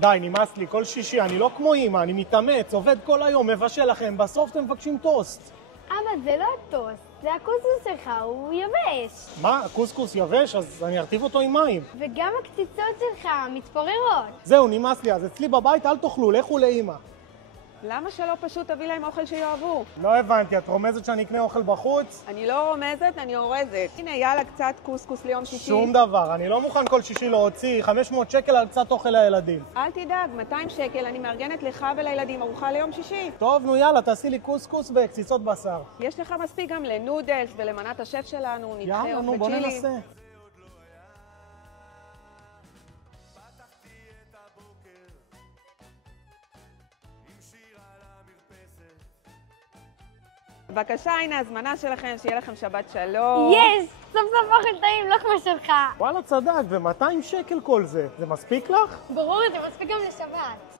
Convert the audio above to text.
די, נמאס לי, כל שישי, אני לא כמו אמא, אני מתאמץ, עובד כל היום, מבשל לכם, בסוף אתם מבקשים טוסט. אבא, זה לא הטוסט, זה הקוסקוס שלך, הוא יבש. מה, הקוסקוס יבש? אז אני ארטיב אותו עם מים. וגם הקציצות שלך מתפוררות. זהו, נמאס לי, אז אצלי בבית אל תאכלו, לכו לאמא. למה שלא פשוט תביא להם אוכל שיאהבו? לא הבנתי, את רומזת שאני אקנה אוכל בחוץ? אני לא רומזת, אני אורזת. הנה, יאללה, קצת קוסקוס ליום שישי. שום דבר, אני לא מוכן כל שישי להוציא 500 שקל על קצת אוכל לילדים. אל תדאג, 200 שקל, אני מארגנת לך ולילדים ארוחה ליום שישי. טוב, נו יאללה, תעשי לי קוסקוס וקציצות בשר. יש לך מספיק גם לנודלס ולמנת השף שלנו, נדחה יאללה, עוף נו, בוא וצ'ילי. ננסה. בבקשה, הנה הזמנה שלכם, שיהיה לכם שבת שלום. יש! סוף סוף אוכל טעים, לא כמו שלך. וואלה, צדק, ו-200 שקל כל זה. זה מספיק לך? ברור, זה מספיק גם לשבת.